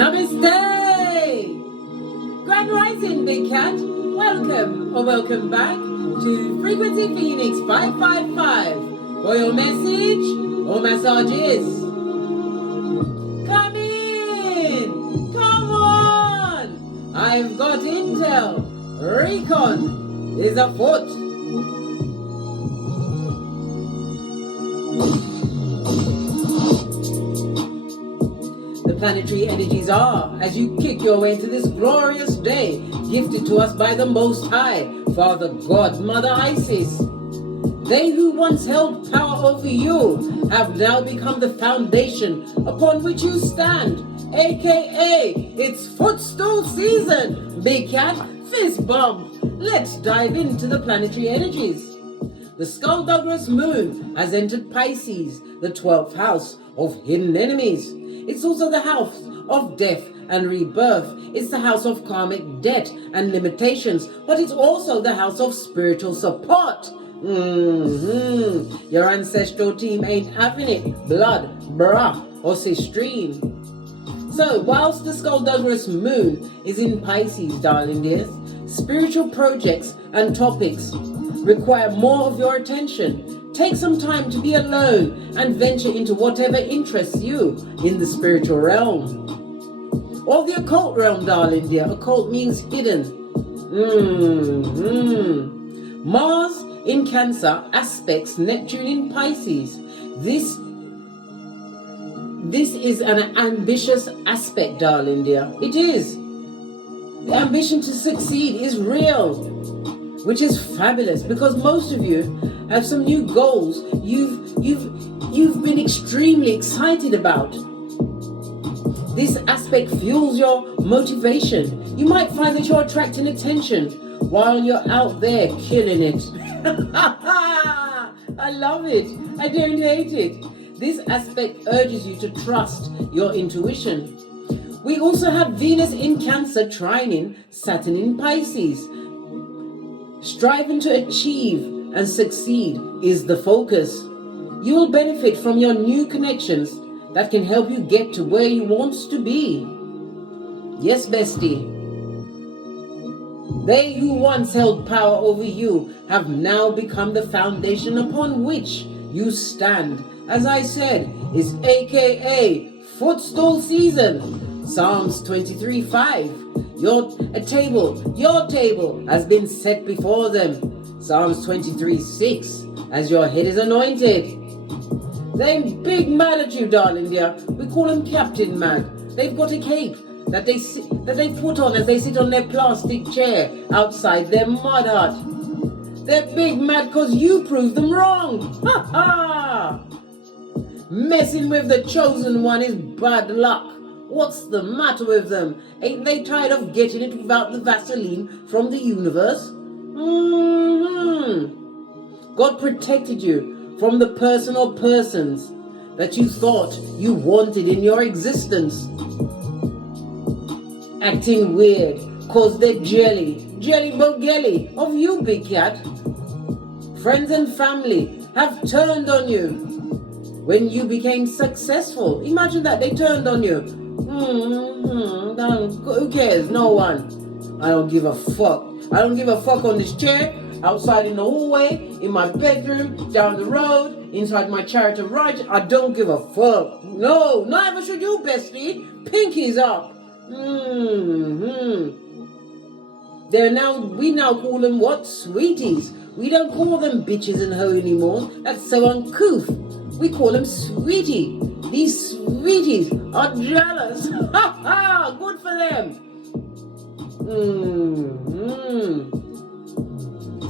Namaste! Grand Rising, Big Cat. Welcome or welcome back to Frequency Phoenix 555 for your message or massages. Come in! Come on! I've got intel. Recon is afoot. The planetary energies are, as you kick your way into this glorious day, gifted to us by the Most High, Father God, Mother Isis. They who once held power over you have now become the foundation upon which you stand, aka it's footstool season. Big Cat, fist bump. Let's dive into the planetary energies. The Skullduggerous Moon has entered Pisces, the 12th house of hidden enemies. It's also the house of death and rebirth. It's the house of karmic debt and limitations, but it's also the house of spiritual support. Your ancestral team ain't having it. Blood, bruh, or sistrine. So, whilst the Skullduggerous Moon is in Pisces, darling dears, spiritual projects and topics require more of your attention. Take some time to be alone and venture into whatever interests you in the spiritual realm. Or the occult realm, darling dear. Occult means hidden. Mars in Cancer aspects Neptune in Pisces. This is an ambitious aspect, darling dear. It is. The ambition to succeed is real, which is fabulous because most of you have some new goals you've been extremely excited about. This aspect fuels your motivation. You might find that you're attracting attention while you're out there killing it. I love it. I don't hate it. This aspect urges you to trust your intuition. We also have Venus in Cancer trining Saturn in Pisces. Striving to achieve and succeed is the focus. You will benefit from your new connections that can help you get to where you want to be. Yes, bestie. They who once held power over you have now become the foundation upon which you stand. As I said, it's aka footstool season. Psalms 23:5. Your table has been set before them. Psalms 23:6. As your head is anointed. They're big mad at you, darling dear. We call them Captain Mad. They've got a cape that they put on as they sit on their plastic chair outside their mud hut. They're big mad because you proved them wrong. Ha ha! Messing with the chosen one is bad luck. What's the matter with them? Ain't they tired of getting it without the Vaseline from the universe? God protected you from the person or persons that you thought you wanted in your existence. Acting weird, cause they're jelly bogelly of you, Big Cat. Friends and family have turned on you when you became successful. Imagine that, they turned on you. Who cares? No one. I don't give a fuck. I don't give a fuck on this chair, outside in the hallway, in my bedroom, down the road, inside my Chariot of Right. I don't give a fuck. No, neither should you, bestie. Pinkies up. We now call them what? Sweeties. We don't call them bitches and hoe anymore. That's so uncouth. We call them sweetie. These sweeties are jealous. Ha ha! Good for them.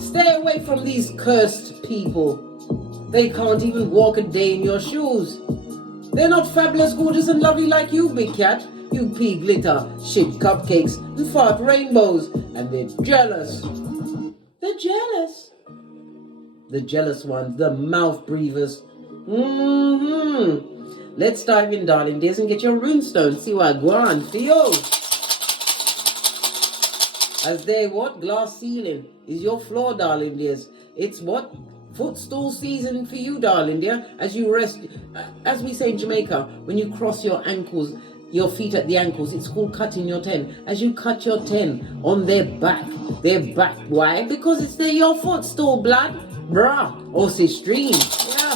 Stay away from these cursed people. They can't even walk a day in your shoes. They're not fabulous, gorgeous and lovely like you, Big Cat. You pea glitter, shit cupcakes and fart rainbows. And they're jealous. They're jealous. The jealous ones, the mouth breathers. Let's dive in, darling dears, and get your runestone. See what I go on for you. As they what? Glass ceiling is your floor, darling dears. It's what? Footstool season for you, darling dear. As you rest, as we say in Jamaica, when you cross your ankles your feet at the ankles. It's called cutting your 10. As you cut your 10 on their back. Why? Because it's your footstool, blood. Bruh. Or say stream. Yeah.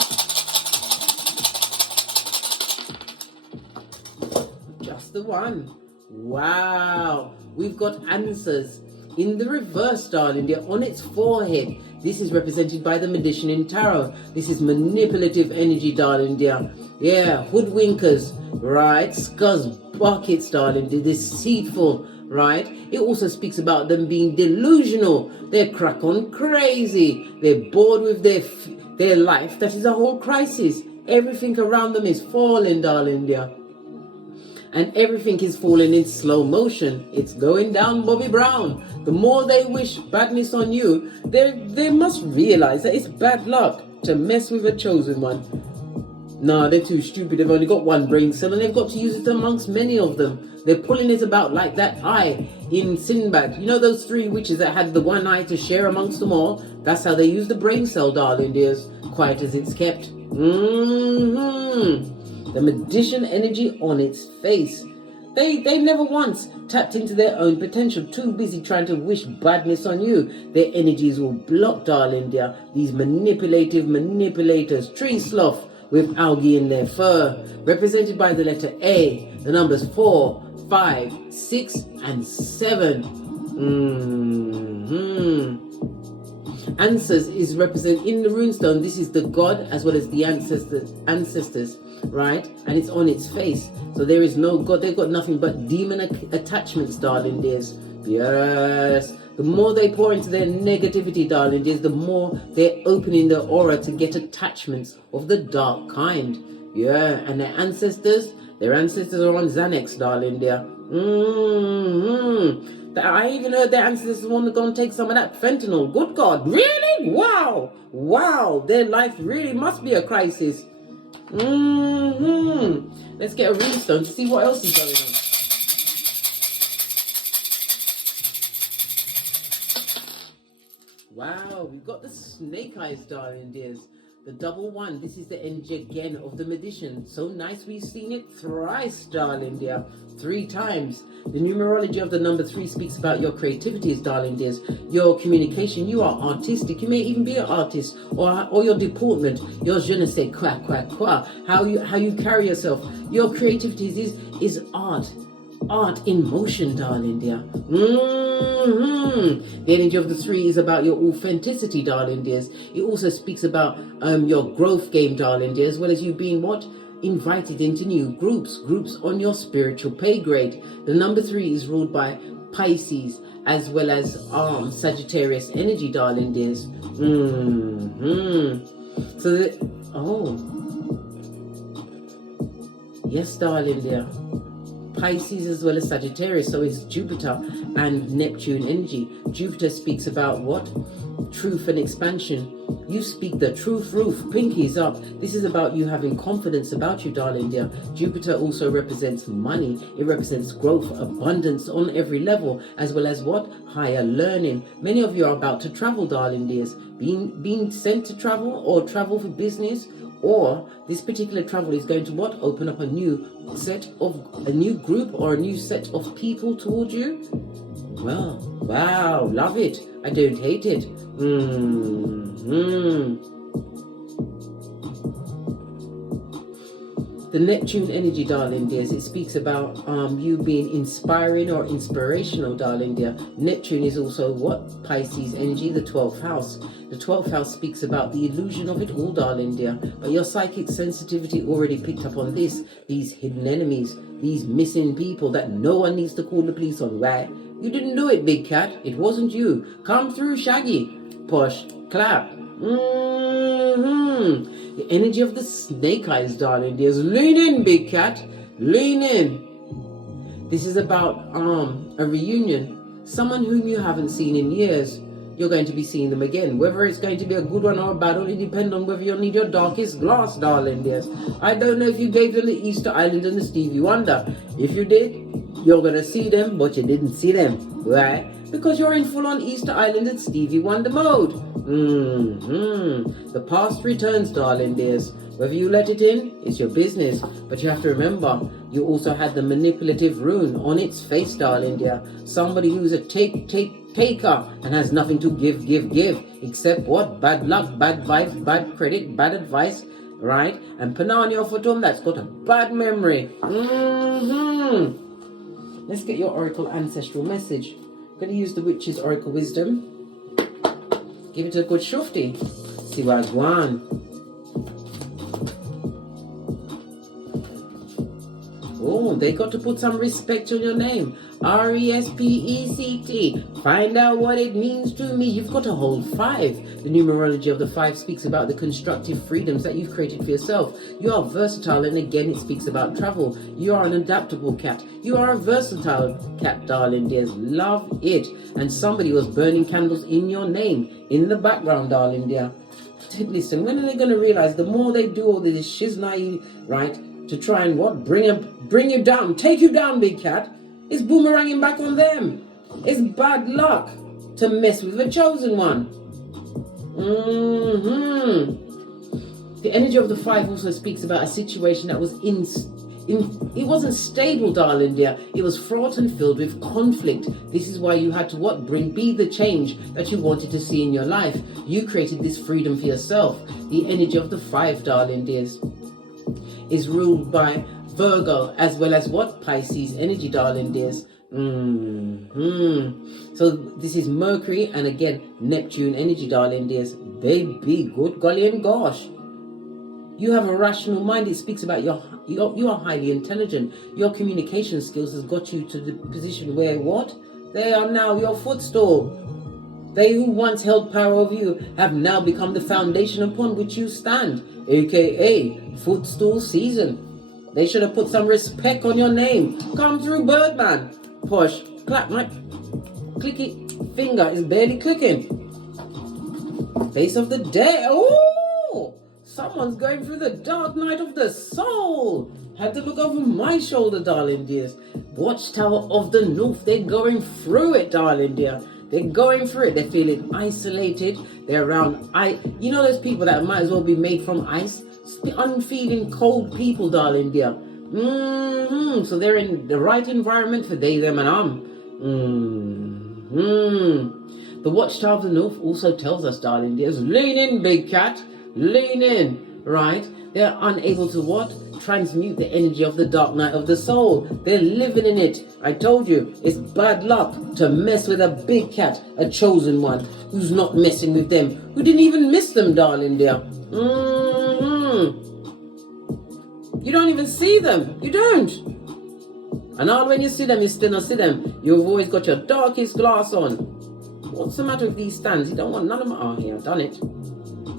Just the one. Wow. We've got answers. In the reverse, darling, they're on its forehead. This is represented by the magician in tarot. This is manipulative energy, darling dear. Yeah, hoodwinkers, right? Scuzz buckets, darling dear. Deceitful, right? It also speaks about them being delusional. They're crack on crazy. They're bored with their life. That is a whole crisis. Everything around them is falling, darling dear. And everything is falling in slow motion. It's going down, Bobby Brown. The more they wish badness on you, they must realize that it's bad luck to mess with a chosen one. No, they're too stupid. They've only got one brain cell and they've got to use it amongst many of them. They're pulling it about like that eye in Sinbad. You know those 3 witches that had the one eye to share amongst them all? That's how they use the brain cell, darling dears. Quiet as it's kept. The magician energy on its face. They never once tapped into their own potential, too busy trying to wish badness on you. Their energy is all blocked, darling dear. These manipulative manipulators, tree sloth with algae in their fur, represented by the letter A, the numbers 4, 5, 6, and 7. Answers is represented in the runestone. This is the god as well as the ancestors, right? And it's on its face. So there is no god. They've got nothing but demon attachments, darling dears. Yes. The more they pour into their negativity, darling dears, the more they're opening their aura to get attachments of the dark kind. Yeah. And their ancestors are on Xanax, darling dear. I even heard their ancestors want to go and take some of that fentanyl. Good God. Really? Wow. Wow. Their life really must be a crisis. Let's get a runestone to see what else is going on. Wow. We've got the snake eyes, darling dears. The double 1. This is the energy again of the magician. So nice we've seen it thrice, darling dear. 3 times. The numerology of the number 3 speaks about your creativity, darling dears. Your communication. You are artistic. You may even be an artist. Or your deportment. Your je ne sais quoi. How you carry yourself. Your creativity is art. Art in motion, darling dear. The energy of the 3 is about your authenticity, darling dears. It also speaks about your growth game, darling dear, as well as you being what? Invited into new groups on your spiritual pay grade. The number 3 is ruled by Pisces as well as Sagittarius energy, darling dears. Yes, darling dear. Pisces as well as Sagittarius, so it's Jupiter and Neptune energy. Jupiter speaks about what? Truth and expansion. You speak the truth, roof, pinkies up. This is about you having confidence about you, darling dear. Jupiter also represents money. It represents growth, abundance on every level, as well as what? Higher learning. Many of you are about to travel, darling dears. Being sent to travel or travel for business, or this particular travel is going to what? Open up a new group or a new set of people towards you. Well, wow, love it. I don't hate it. The Neptune energy, darling dears, it speaks about you being inspiring or inspirational, darling dear. Neptune is also what? Pisces energy, the 12th house. The 12th house speaks about the illusion of it all, darling dear. But your psychic sensitivity already picked up on this. These hidden enemies, these missing people that no one needs to call the police on. Why? You didn't do it, big cat. It wasn't you. Come through, Shaggy. Push, clap. The energy of the snake eyes, darling dears. Lean in, big cat. Lean in. This is about a reunion. Someone whom you haven't seen in years. You're going to be seeing them again. Whether it's going to be a good one or a bad one, it depends on whether you'll need your darkest glass, darling dears. I don't know if you gave them the Easter Island and the Stevie Wonder. If you did, you're going to see them, but you didn't see them. Why? Because you're in full-on Easter Island and Stevie Wonder mode. The past returns, darling dears. Whether you let it in, it's your business. But you have to remember, you also had the manipulative rune on its face, darling dear. Somebody who's a taker and has nothing to give, except what? Bad luck, bad vibes, bad credit, bad advice, right? And Panania Fatum, that's got a bad memory. Let's get your oracle ancestral message. I'm going to use the witch's oracle wisdom. Give it a good shufty. See what's going on. Oh, they got to put some respect on your name. RESPECT. Find out what it means to me. You've got to hold 5. The numerology of the 5 speaks about the constructive freedoms that you've created for yourself. You are versatile, and again it speaks about travel. You are an adaptable cat. You are a versatile cat, darling dears. Love it. And somebody was burning candles in your name in the background, darling dear. Listen, when are they going to realize the more they do all this shiznai, right, to try and what? Bring you down, take you down, big cat. It's boomeranging back on them. It's bad luck to mess with the chosen one. The energy of the 5 also speaks about a situation that was it wasn't stable, darling dear. It was fraught and filled with conflict. This is why you had to what? Be the change that you wanted to see in your life. You created this freedom for yourself. The energy of the 5, darling dears, is ruled by Virgo as well as what? Pisces energy, darling dears. So this is Mercury and again Neptune energy, darling dears. Baby, good golly and gosh. You have a rational mind. It speaks about you are highly intelligent. Your communication skills has got you to the position where what? They are now your footstool. They who once held power over you have now become the foundation upon which you stand, aka footstool season. They should have put some respect on your name. Come through, Birdman. Push, clap, my clicky finger is barely clicking. Face of the day. Oh, someone's going through the dark night of the soul. Had to look over my shoulder, darling dears. Watchtower of the North. They're going through it, darling dear. They're going through it. They're feeling isolated. They're around ice. You know those people that might as well be made from ice? Unfeeling cold people, darling dear. So they're in the right environment for they, them, and The Watchtower of the North also tells us, darling dears, lean in, big cat. Lean in, right? They're unable to what? Transmute the energy of the dark night of the soul. They're living in it. I told you, it's bad luck to mess with a big cat, a chosen one, who's not messing with them, who didn't even miss them, darling dear. You don't even see them. You don't. And all when you see them, you still not see them. You've always got your darkest glass on. What's the matter with these stands? You don't want none of them. Oh, here, I've done it.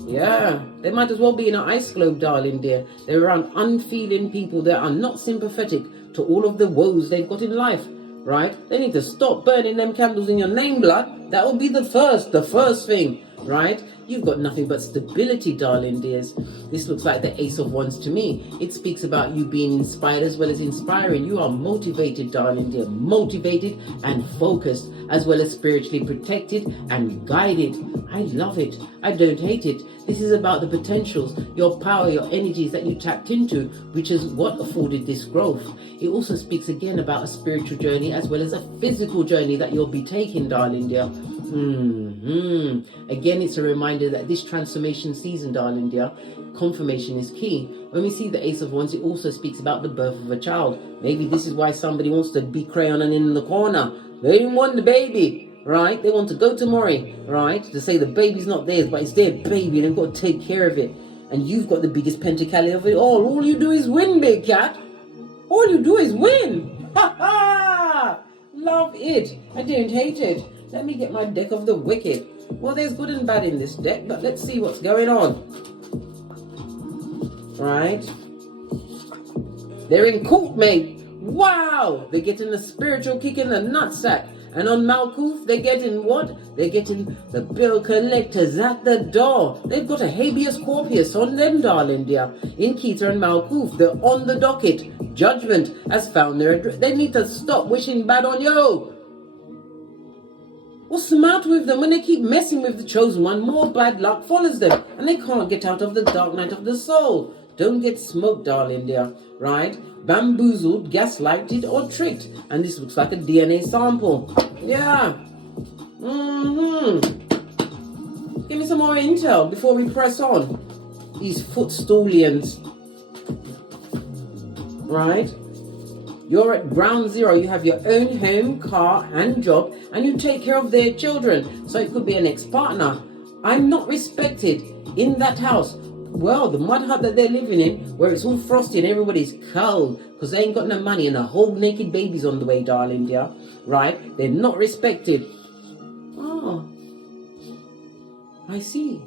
Yeah, they might as well be in an ice globe, darling dear. They're around unfeeling people that are not sympathetic to all of the woes they've got in life, right? They need to stop burning them candles in your name, blood. That would be the first thing, right? You've got nothing but stability, darling dears. This looks like the Ace of Wands to me. It speaks about you being inspired as well as inspiring. You are motivated, darling dear. Motivated and focused, as well as spiritually protected and guided. I love it. I don't hate it. This is about the potentials, your power, your energies that you tapped into, which is what afforded this growth. It also speaks again about a spiritual journey as well as a physical journey that you'll be taking, darling dear. Again, it's a reminder that this transformation season, darling dear, confirmation is key. When we see the Ace of Wands, it also speaks about the birth of a child. Maybe this is why somebody wants to be crayon and in the corner. They didn't want the baby, right? They want to go to Maury, right? To say the baby's not theirs, but it's their baby and they've got to take care of it. And you've got the biggest pentacali of it all. All you do is win, big cat. All you do is win. Ha ha! Love it. I don't hate it. Let me get my deck of the wicked. Well, there's good and bad in this deck, but let's see what's going on. Right? They're in court, mate. Wow! They're getting the spiritual kick in the nutsack. And on Malkuth, they're getting what? They're getting the bill collectors at the door. They've got a habeas corpus on them, darling dear. In Keter and Malkuth, they're on the docket. Judgment has found their address. They need to stop wishing bad on you. What's the matter with them when they keep messing with the chosen one? More bad luck follows them, and they can't get out of the dark night of the soul. Don't get smoked, darling dear, right? Bamboozled, gaslighted, or tricked. And this looks like a DNA sample. Yeah. Give me some more intel before we press on. These footstoolians. Right? You're at ground zero. You have your own home, car, and job, and you take care of their children. So it could be an ex-partner. I'm not respected in that house. Well, the mud hut that they're living in, where it's all frosty and everybody's cold because they ain't got no money and a whole naked baby's on the way, darling dear. Right? They're not respected. Oh, I see.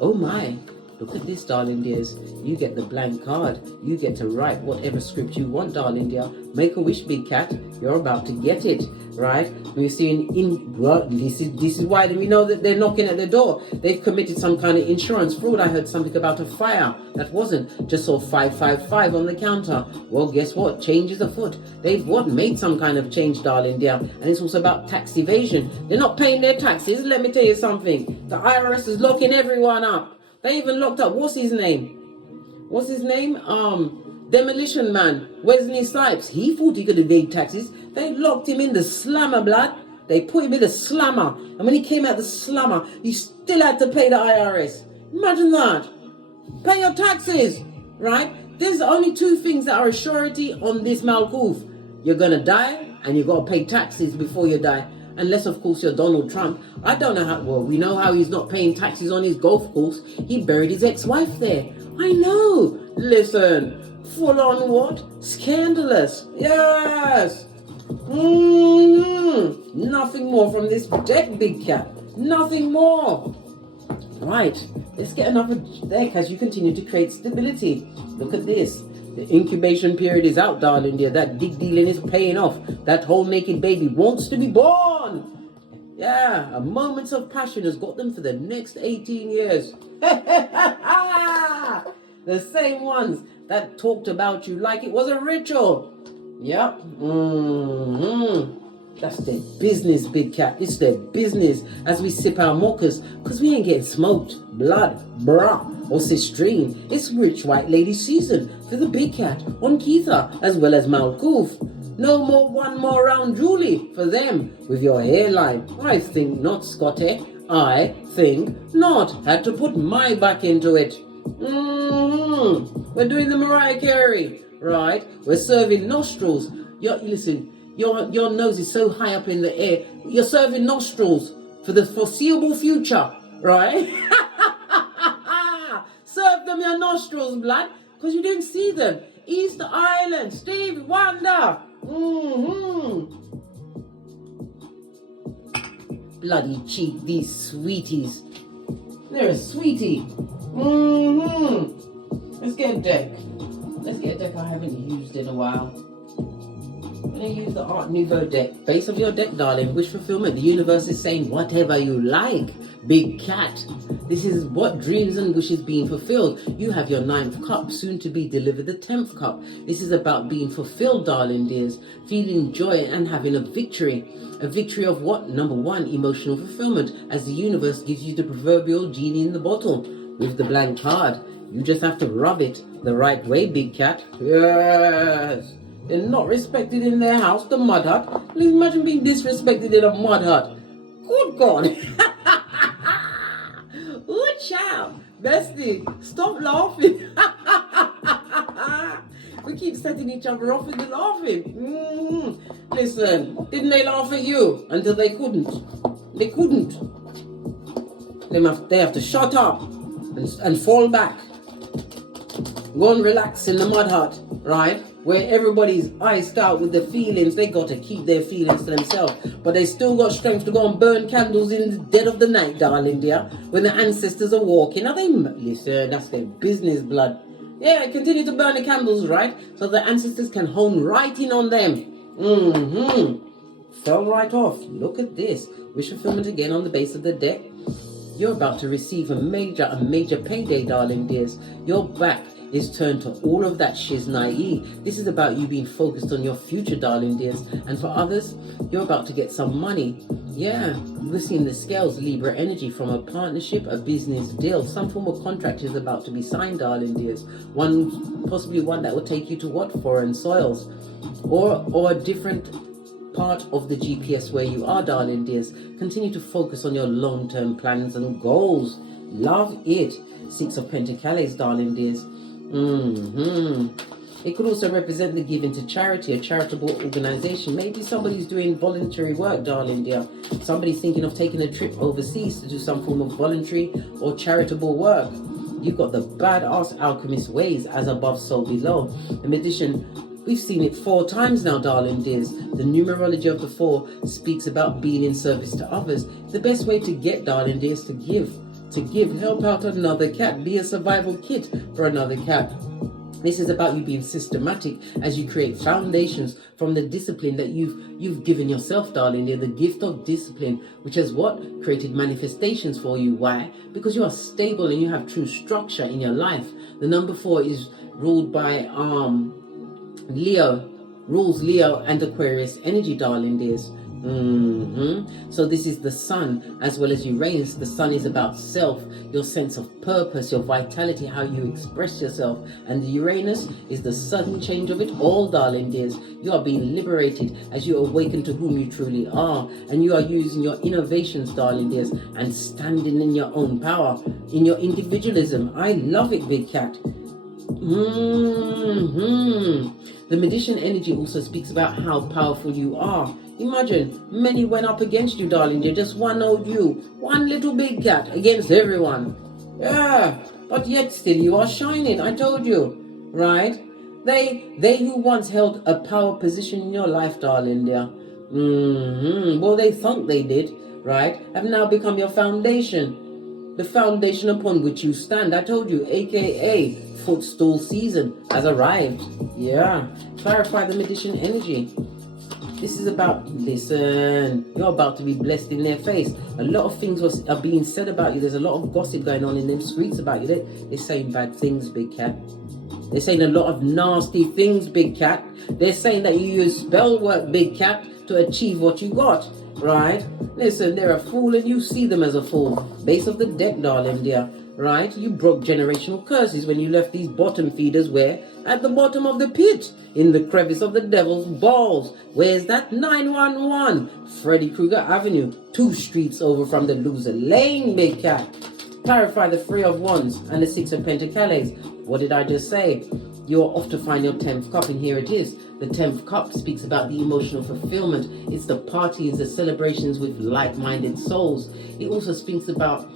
Oh my. Look at this, darling dears. You get the blank card. You get to write whatever script you want, darling dear. Make a wish, big cat. You're about to get it, right? We're seeing this is why we know that they're knocking at the door. They've committed some kind of insurance fraud. I heard something about a fire. That wasn't. Just saw 555 on the counter. Well, guess what? Change is afoot. They've made some kind of change, darling dear. And it's also about tax evasion. They're not paying their taxes. Let me tell you something. The IRS is locking everyone up. They even locked up, what's his name? Demolition Man, Wesley Snipes. He thought he could evade taxes. They locked him in the slammer, blood. They put him in the slammer. And when he came out the slammer, he still had to pay the IRS. Imagine that. Pay your taxes, right? There's only two things that are a surety on this Malkuf. You're going to die, and you've got to pay taxes before you die. Unless, of course, you're Donald Trump. I don't know how, well, we know how he's not paying taxes on his golf course. He buried his ex-wife there. I know. Listen, full on what? Scandalous. Yes. Nothing more from this deck, big cat. Nothing more. Right. Let's get another deck as you continue to create stability. Look at this. The incubation period is out, darling dear. That dig dealing is paying off. That whole naked baby wants to be born. Yeah, a moment of passion has got them for the next 18 years. The same ones that talked about you like it was a ritual. Yep. That's their business, big cat. It's their business as we sip our mochas, because we ain't getting smoked, blood, brah, or cistrine. It's rich white lady season for the big cat on Keitha as well as Malkuf. No more one more round Julie for them with your hairline. I think not, Scotty. I think not. Had to put my back into it. We're doing the Mariah Carey, right? We're serving nostrils. Listen. Your nose is so high up in the air. You're serving nostrils for the foreseeable future, right? Serve them your nostrils, blood, because you didn't see them. Easter Island, Stevie Wonder. Bloody cheek, these sweeties. They're a sweetie. Let's get a deck. Let's get a deck I haven't used in a while. I'm going to use the Art Nouveau deck. Base of your deck, darling. Wish fulfillment. The universe is saying whatever you like. Big cat. This is what dreams and wishes being fulfilled. You have your 9th cup, soon to be delivered the 10th cup. This is about being fulfilled, darling dears. Feeling joy and having a victory. A victory of what? Number 1, emotional fulfillment. As the universe gives you the proverbial genie in the bottle. With the blank card. You just have to rub it the right way, big cat. Yes. They're not respected in their house, the mud hut. Imagine being disrespected in a mud hut. Good God. Ooh, child. Bestie, stop laughing. We keep setting each other off with the laughing. Listen, didn't they laugh at you until they couldn't? They couldn't. They have to shut up and fall back. Go and relax in the mud hut, right? Where everybody's iced out with their feelings. They got to keep their feelings to themselves. But they still got strength to go and burn candles in the dead of the night, darling dear. When the ancestors are walking. Now they, listen, that's their business, blood. Yeah, continue to burn the candles, right? So the ancestors can hone right in on them. Fell right off. Look at this. Wish fulfillment again on the base of the deck. You're about to receive a major payday, darling dears. You're back is turned to all of that shiznai. This is about you being focused on your future, darling dears. And for others, you're about to get some money. Yeah, we're seeing the scales, Libra energy, from a partnership, a business deal. Some form of contract is about to be signed, darling dears. Possibly one that will take you to what? Foreign soils. Or a different part of the GPS where you are, darling dears. Continue to focus on your long-term plans and goals. Love it. Six of Pentacles, darling dears. It could also represent the giving to charity, a charitable organization. Maybe somebody's doing voluntary work, darling dear. Somebody's thinking of taking a trip overseas to do some form of voluntary or charitable work. You've got the badass alchemist ways, as above, so below. The magician, we've seen it 4 times now, darling dears. The numerology of the 4 speaks about being in service to others. The best way to get, darling dears, to give. Help out another cat. Be a survival kit for another cat. This is about you being systematic as you create foundations from the discipline that you've given yourself, darling dear. The gift of discipline, which has what? Created manifestations for you. Why? Because you are stable and you have true structure in your life. The number 4 is ruled by Leo. Rules Leo and Aquarius energy, darling dears. So this is the sun as well as Uranus. The sun is about self, your sense of purpose, your vitality, how you express yourself. And the Uranus is the sudden change of it all, darling dears. You are being liberated as you awaken to whom you truly are. And you are using your innovations, darling dears, and standing in your own power, in your individualism. I love it, big cat. The magician energy also speaks about how powerful you are. Imagine, many went up against you, darling dear. Just one old you, one little big cat against everyone. Yeah, but yet still you are shining. I told you, right? They who once held a power position in your life, darling dear. Well, they thought they did, right? Have now become your foundation. The foundation upon which you stand. I told you, aka footstool season has arrived. Yeah. Clarify the magician energy. This is about, listen, you're about to be blessed in their face. A lot of things are being said about you. There's a lot of gossip going on in them streets about you. They're saying bad things, big cat. They're saying a lot of nasty things, big cat. They're saying that you use spell work, big cat, to achieve what you got, right? Listen, they're a fool and you see them as a fool. Base of the deck, darling dear, right? You broke generational curses when you left these bottom feeders where? At the bottom of the pit, in the crevice of the devil's balls. Where's that? 911 Freddy Krueger Avenue, 2 streets over from the loser lane, big cat. Clarify the 3 of Wands and the 6 of Pentacles. What did I just say? You're off to find your 10th cup, and here it is. The 10th cup speaks about the emotional fulfillment. It's the parties, the celebrations with like-minded souls. It also speaks about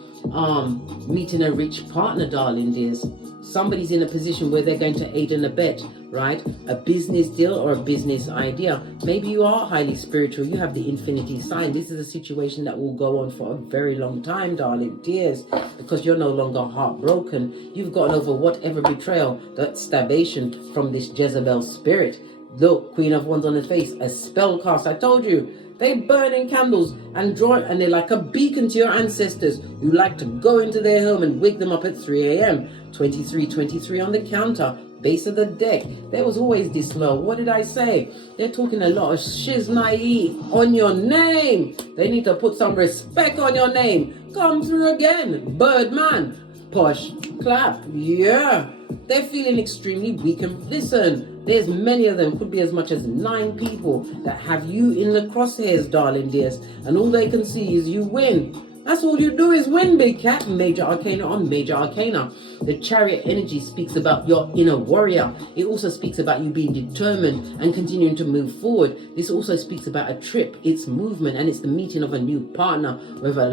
meeting a rich partner, darling dears. Somebody's in a position where they're going to aid and abet, right? A business deal or a business idea. Maybe you are highly spiritual. You have the infinity sign. This is a situation that will go on for a very long time, darling dears, because you're no longer heartbroken. You've gotten over whatever betrayal, that stabbation from this Jezebel spirit. Look, Queen of Wands on the face, a spell cast. I told you. They burn in candles and draw, and they're like a beacon to your ancestors who like to go into their home and wake them up at 3 a.m. 2323 on the counter, base of the deck. There was always this smell. What did I say? They're talking a lot of shiznai on your name. They need to put some respect on your name. Come through again, Birdman. Push, clap, yeah. They're feeling extremely weak and listen, there's many of them, could be as much as 9 people that have you in the crosshairs, darling dears, and all they can see is you win. That's all you do is win, big cat. Major Arcana on Major Arcana. The Chariot energy speaks about your inner warrior. It also speaks about you being determined and continuing to move forward. This also speaks about a trip, its movement, and it's the meeting of a new partner, whether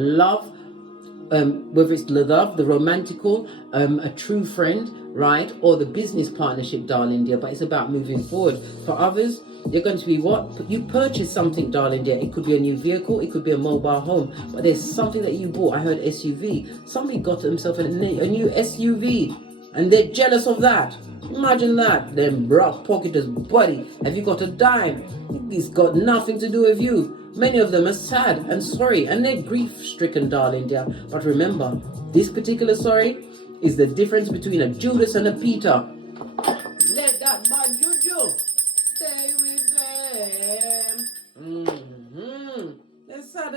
it's the love, the romantical, a true friend, right, or the business partnership, darling dear. But it's about moving forward. For others, you're going to be what? You purchase something, darling dear. It could be a new vehicle, it could be a mobile home, but there's something that you bought. I heard SUV. Somebody got themselves a new SUV, and they're jealous of that. Imagine that. Them broke pocketers, buddy. Have you got a dime? It's got nothing to do with you. Many of them are sad and sorry, and they're grief-stricken, darling dear. But remember, this particular sorry is the difference between a Judas and a Peter.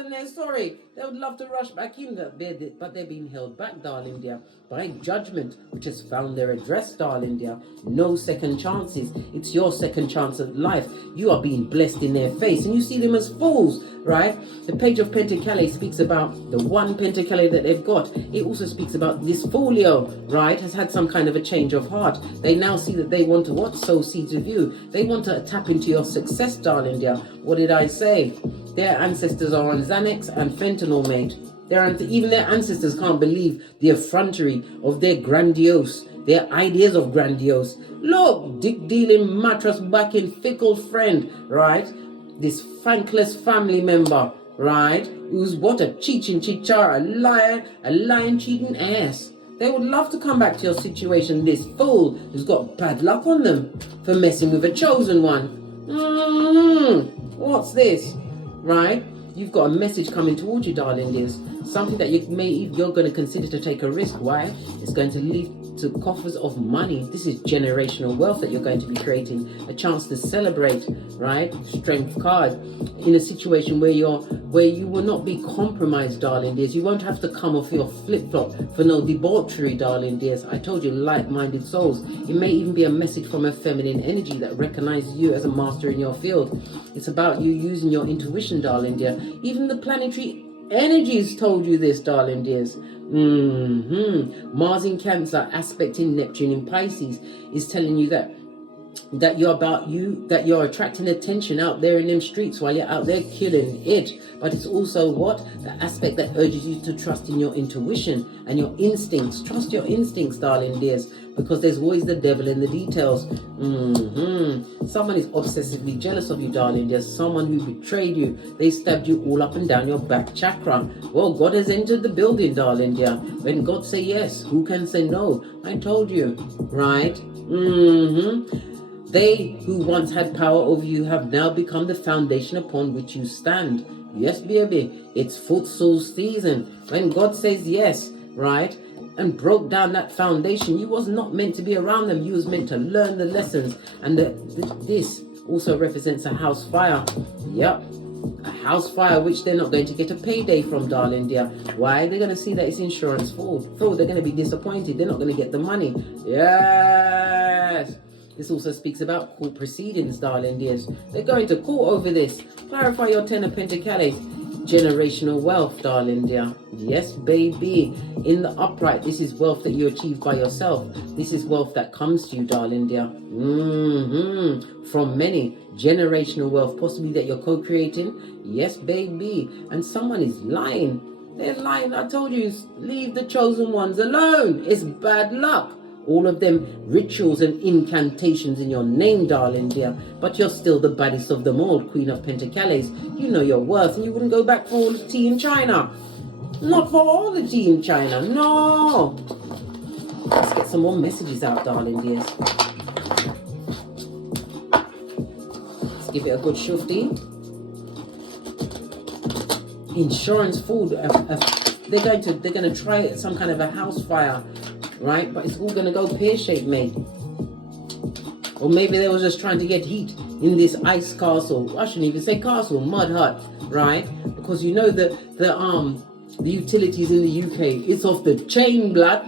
and they're sorry. They would love to rush back in, but they're being held back, darling dear, by judgment, which has found their address, darling dear. No second chances. It's your second chance at life. You are being blessed in their face, and you see them as fools, right? The Page of Pentacles speaks about the one Pentacle that they've got. It also speaks about this folio, right, has had some kind of a change of heart. They now see that they want to what? Sow seeds with you. They want to tap into your success, darling dear. What did I say? Their ancestors are on Xanax and fentanyl, mate. Even their ancestors can't believe the effrontery of their ideas of grandiose. Look, dick-dealing, mattress-backing, fickle friend, right? This thankless family member, right? Who's what? A cheating chichar, a lying, cheating ass. They would love to come back to your situation, this fool who's got bad luck on them for messing with a chosen one. What's this? Right? You've got a message coming towards you, darling dears. Something that you're going to consider to take a risk. Why? It's going to lead to coffers of money. This is generational wealth that you're going to be creating. A chance to celebrate, right? Strength card. In a situation where you will not be compromised, darling dears. You won't have to come off your flip-flop for no debauchery, darling dears. I told you, like-minded souls. It may even be a message from a feminine energy that recognizes you as a master in your field. It's about you using your intuition, darling dear. Even the planetary energies told you this, darling dears. Mars in Cancer, aspect in Neptune in Pisces, is telling you that you're attracting attention out there in them streets while you're out there killing it. But it's also what? The aspect that urges you to trust in your intuition and your instincts. Trust your instincts, darling dears, because there's always the devil in the details. Someone is obsessively jealous of you, darling dears. Someone who betrayed you. They stabbed you all up and down your back chakra. Well, God has entered the building, darling dear. When God say yes, who can say no? I told you, right? They who once had power over you have now become the foundation upon which you stand. Yes, baby, it's footstool season. When God says yes, right, and broke down that foundation, you was not meant to be around them. You was meant to learn the lessons. And this also represents a house fire. Yep, a house fire which they're not going to get a payday from, darling dear. Why? They're going to see that it's insurance fraud. They're going to be disappointed. They're not going to get the money. Yes. This also speaks about court proceedings, darling dears. They're going to court over this. Clarify your Ten of Pentacles. Generational wealth, darling dear. Yes, baby. In the upright, this is wealth that you achieve by yourself. This is wealth that comes to you, darling dear. From many. Generational wealth, possibly that you're co-creating. Yes, baby. And someone is lying. They're lying. I told you, leave the chosen ones alone. It's bad luck. All of them rituals and incantations in your name, darling dear. But you're still the baddest of them all, Queen of Pentacles. You know your worth, and you wouldn't go back for all the tea in China. Not for all the tea in China, no. Let's get some more messages out, darling dears. Let's give it a good shufti. Insurance fraud. They're going to try some kind of a house fire. Right, but it's all going to go pear-shaped, mate. Or maybe they were just trying to get heat in this ice castle. I shouldn't even say castle, mud hut, right? Because you know the utilities in the UK, it's off the chain, blood.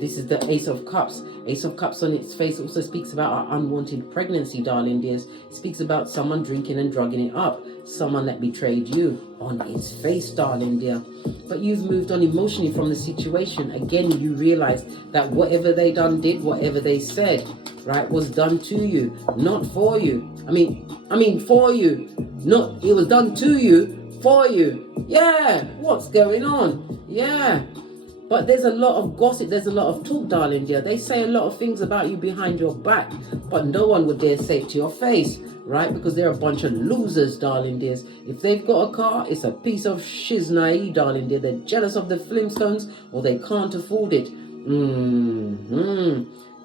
This is the Ace of Cups. Ace of Cups on its face also speaks about our unwanted pregnancy, darling dears. It speaks about someone drinking and drugging it up. Someone that betrayed you on its face, darling dear. But you've moved on emotionally from the situation. Again, you realize that whatever they did, whatever they said, right, was done to you, not for you. I mean for you. It was done to you, for you. Yeah, what's going on? Yeah. But there's a lot of gossip, there's a lot of talk, darling dear. They say a lot of things about you behind your back, but no one would dare say it to your face, right? Because they're a bunch of losers, darling dears. If they've got a car, it's a piece of shiznai, darling dear. They're jealous of the Flintstones, or they can't afford it.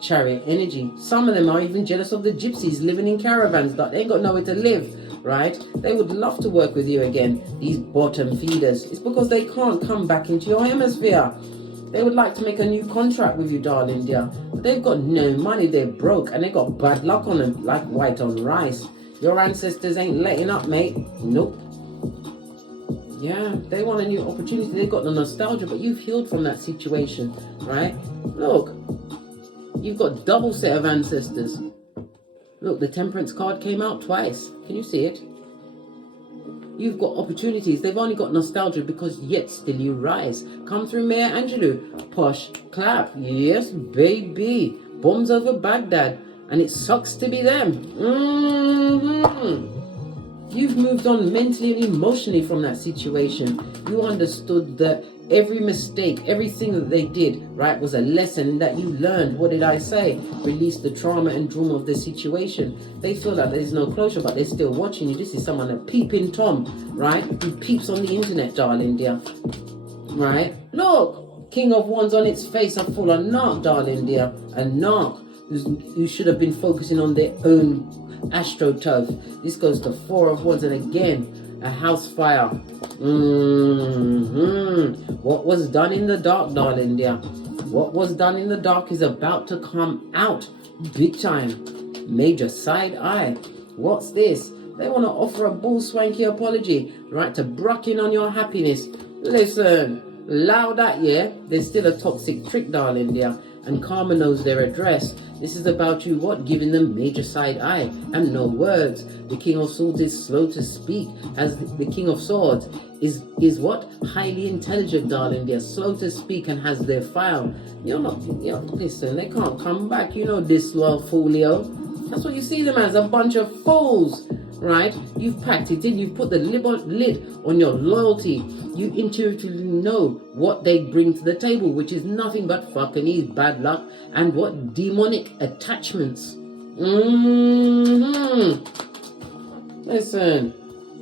Chariot energy. Some of them are even jealous of the gypsies living in caravans. That they ain't got nowhere to live, right? They would love to work with you again, these bottom feeders. It's because they can't come back into your hemisphere. They would like to make a new contract with you, darling dear. But they've got no money, they're broke, and they got bad luck on them, like white on rice. Your ancestors ain't letting up, mate. Nope. Yeah, they want a new opportunity. They've got the nostalgia, but you've healed from that situation, right? Look, you've got double set of ancestors. Look, the Temperance card came out twice. Can you see it? You've got opportunities. They've only got nostalgia because yet still you rise. Come through Mayor Angelou. Posh, clap. Yes, baby. Bombs over Baghdad. And it sucks to be them. You've moved on mentally and emotionally from that situation. You understood that every mistake, everything that they did, right, was a lesson that you learned. What did I say? Release the trauma and trauma of the situation. They feel that there's no closure, but they're still watching you. This is someone, a peeping Tom, right, who peeps on the internet, darling dear. Right? Look, King of Wands on its face, a full of narc, darling dear. A narc who should have been focusing on their own astroturf. This goes to Four of Wands, and again, a house fire. What was done in the dark, darling dear? What was done in the dark is about to come out big time. Major side eye. What's this? They want to offer a bull swanky apology, right, to brucking on your happiness. Listen, allow that, yeah? There's still a toxic trick, darling dear. And karma knows their address. This is about you, what? Giving them major side eye and no words. The King of Swords is slow to speak, as the King of Swords is what? Highly intelligent, darling. They're slow to speak and has their file. Listen, they can't come back. You know this, Folio. That's what you see them as, a bunch of fools, right? You've packed it in. You've put the lid on your loyalty. You intuitively know what they bring to the table, which is nothing but fucking ease, bad luck, and what? Demonic attachments. Listen,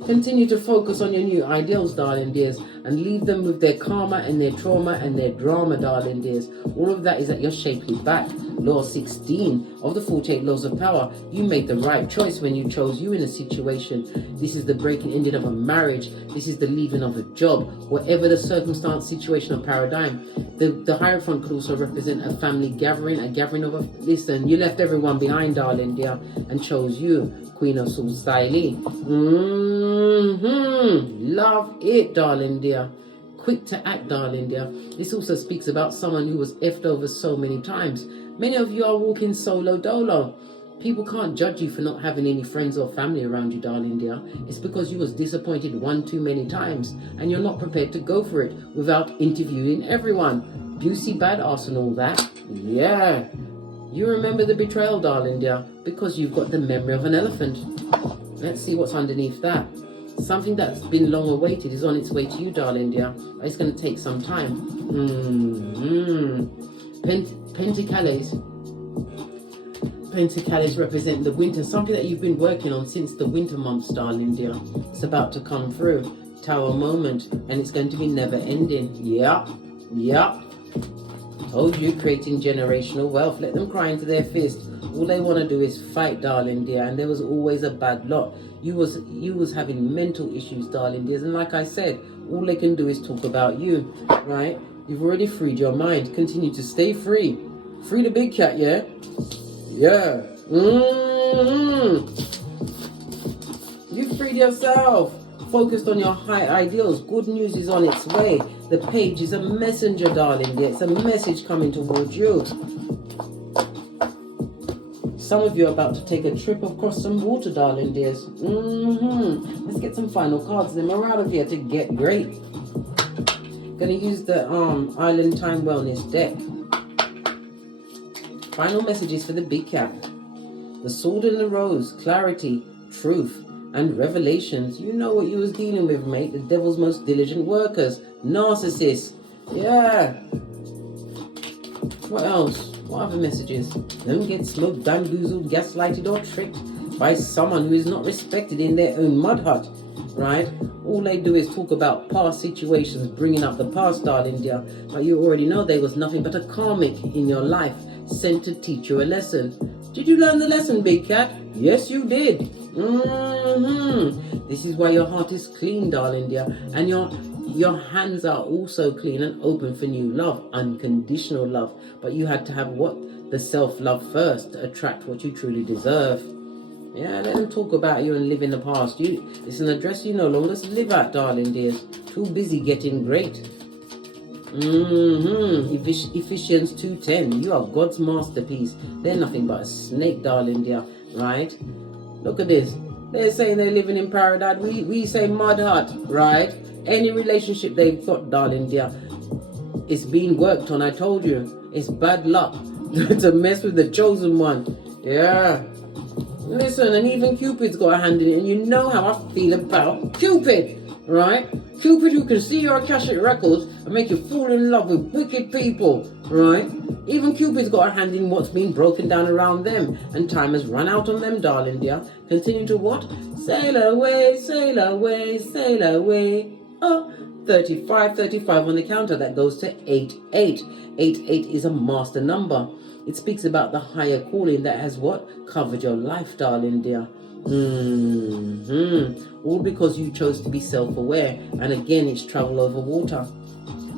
continue to focus on your new ideals, darling dears, and leave them with their karma and their trauma and their drama, darling dears. All of that is at your shapely back. Law 16 of the 48 laws of power. You made the right choice when you chose you in a situation. This is the breaking ending of a marriage. This is the leaving of a job. Whatever the circumstance, situation, or paradigm. The Hierophant could also represent a family gathering, a gathering of a... Listen, you left everyone behind, darling dear, and chose you. Queen of Swords style. Love it, darling dear. Quick to act, darling dear. This also speaks about someone who was effed over so many times. Many of you are walking solo dolo. People can't judge you for not having any friends or family around you, darling dear. It's because you was disappointed one too many times and you're not prepared to go for it without interviewing everyone. Busey badass and all that. Yeah. You remember the betrayal, darling dear, because you've got the memory of an elephant. Let's see what's underneath that. Something that's been long awaited is on its way to you, darling dear. It's going to take some time. Pentacles represent the winter, something that you've been working on since the winter months, darling dear. It's about to come through. Tower moment, and it's going to be never ending. Yep. Told you, creating generational wealth. Let them cry into their fist. All they want to do is fight, darling dear, and there was always a bad lot. You was having mental issues, darling dears, and like I said, all they can do is talk about you, right? You've already freed your mind. Continue to stay free. Free the big cat, yeah? Yeah. You freed yourself. Focused on your high ideals. Good news is on its way. The page is a messenger, darling dear. It's a message coming towards you. Some of you are about to take a trip across some water, darling dears. Let's get some final cards. Then we're out of here to get great. Gonna use the Island Time Wellness deck. Final messages for the big cat. The Sword and the Rose. Clarity, truth, and revelations. You know what you was dealing with, mate. The devil's most diligent workers. Narcissists. Yeah. What else? What other messages? Don't get smoked, bamboozled, gaslighted, or tricked by someone who is not respected in their own mud hut, right? All they do is talk about past situations, bringing up the past, darling dear. But you already know there was nothing but a karmic in your life sent to teach you a lesson. Did you learn the lesson, big cat? Yes, you did. This is why your heart is clean, darling dear, and your hands are also clean and open for new love, unconditional love. But you had to have what? The self-love first to attract what you truly deserve. Yeah, let them talk about you and live in the past. It's an address you no longer live at, darling dears. Too busy getting great. Ephesians 2:10. You are God's masterpiece. They're nothing but a snake, darling dear. Right? Look at this. They're saying they're living in paradise. We say mud hut. Right? Any relationship they've got, darling dear, it's being worked on. I told you. It's bad luck to mess with the chosen one. Yeah. Listen, and even Cupid's got a hand in it, and you know how I feel about Cupid, right? Cupid who can see your Akashic records and make you fall in love with wicked people, right? Even Cupid's got a hand in what's been broken down around them, and time has run out on them, darling dear. Continue to what? Sail away, sail away, sail away. Oh, 35 on the counter. That goes to 88. 88 is a master number. It speaks about the higher calling that has what? Covered your life, darling dear. All because you chose to be self-aware. And again, it's travel over water.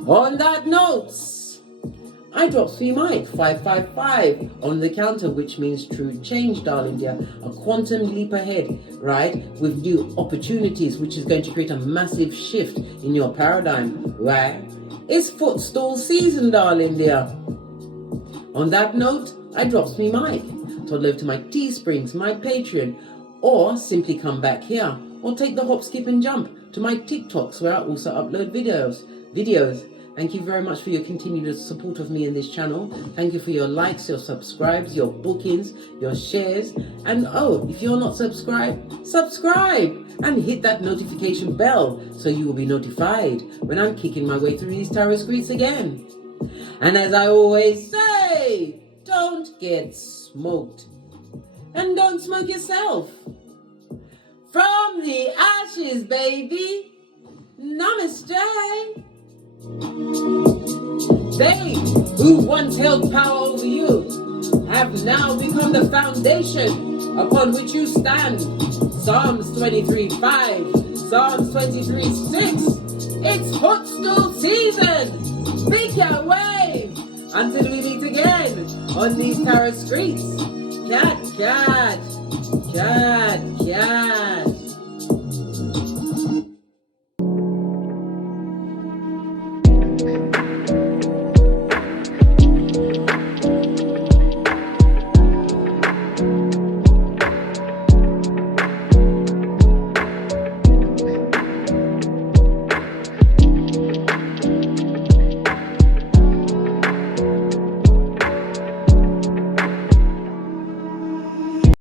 On that note, I dropped 3 mic, 555 on the counter, which means true change, darling dear. A quantum leap ahead, right? With new opportunities, which is going to create a massive shift in your paradigm, right? It's footstool season, darling dear. On that note, I drops me mic. Toddle over to my Teesprings, my Patreon, or simply come back here, or take the hop, skip and jump to my TikToks where I also upload videos. Thank you very much for your continued support of me in this channel. Thank you for your likes, your subscribes, your bookings, your shares. And oh, if you're not subscribed, subscribe and hit that notification bell so you will be notified when I'm kicking my way through these tarot streets again. And as I always say, don't get smoked. And don't smoke yourself. From the ashes, baby. Namaste. They who once held power over you have now become the foundation upon which you stand. Psalms 23:5, Psalms 23:6. It's footstool season. Make your way until we meet again on these tarot streets. Cat, cat, cat, cat.